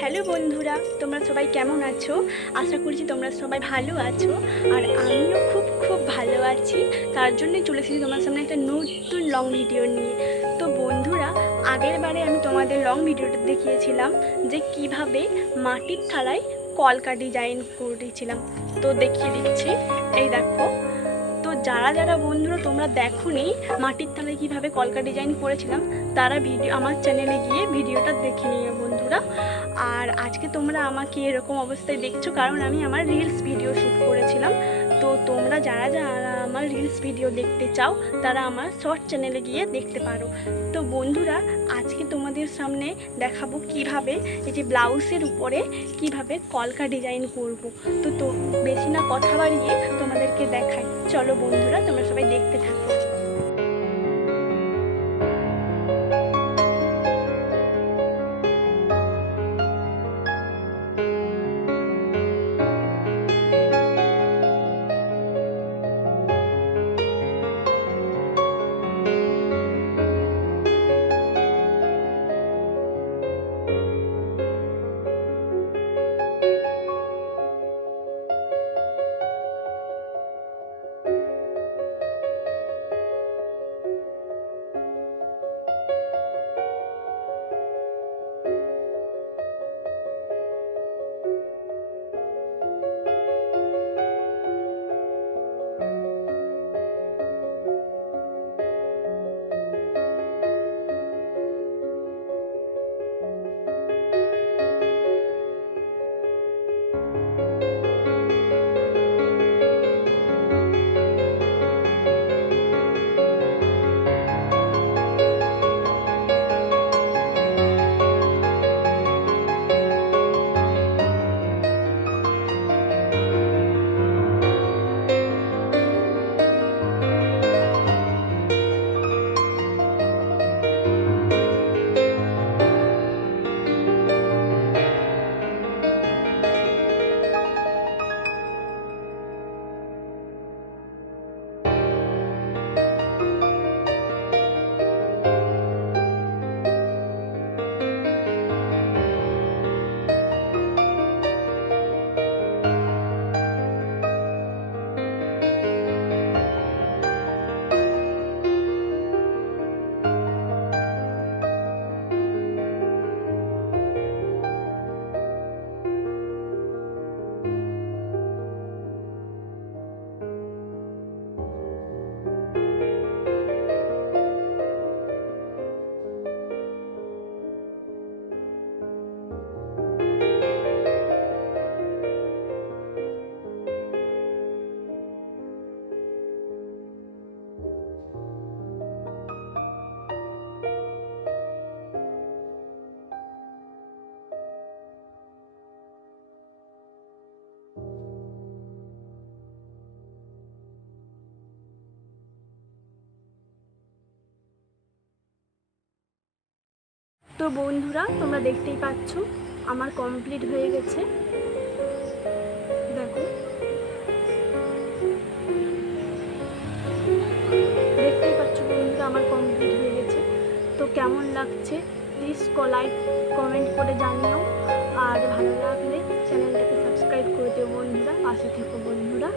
Hello বন্ধুরা, তোমরা সবাই কেমন আছো? আশা করছি তোমরা সবাই ভালো আছো। আর আমিও খুব ভালো আছি। তার জন্যই চলে এসেছি তোমার সামনে একটা নতুন লং ভিডিও নিয়ে। তো বন্ধুরা, আগের বারে আমি তোমাদের লং ভিডিওটা দেখিয়েছিলাম যে কিভাবে মাটির থালায় কলকা ডিজাইন করেছিলাম। তো দেখিয়ে দিচ্ছি, এই দেখো। তো যারা বন্ধুরা তোমরা দেখোনি মাটির থালায় কীভাবে কলকা ডিজাইন করেছিলাম, তারা আমার চ্যানেলে গিয়ে ভিডিওটা দেখে নিও বন্ধুরা। আর আজকে তোমরা আমাকে এরকম অবস্থায় দেখছো কারণ আমি আমার রিলস ভিডিও শ্যুট করেছিলাম। তো তোমরা যারা আমার রিলস ভিডিও দেখতে চাও তারা আমার শর্ট চ্যানেলে গিয়ে দেখতে পারো। তো বন্ধুরা, আজকে তোমাদের সামনে দেখাবো কিভাবে এই যে ব্লাউজের উপরে কিভাবে কলকা ডিজাইন করব। তো বেশি না কথা বাড়িয়ে তোমাদেরকে দেখাই। চলো বন্ধুরা, তোমরা সবাই দেখতে থাকো। তো বন্ধুরা, তোমরা দেখতেই পাচ্ছ আমার কমপ্লিট হয়ে গেছে। দেখো, দেখতেই পাচ্ছ বন্ধুরা আমার কমপ্লিট হয়ে গেছে। তো কেমন লাগছে প্লিজ লাইক কমেন্ট করে জানিও। আর ভালো লাগলে চ্যানেলটাকে সাবস্ক্রাইব করে দিও বন্ধুরা, পাশে থেকো বন্ধুরা।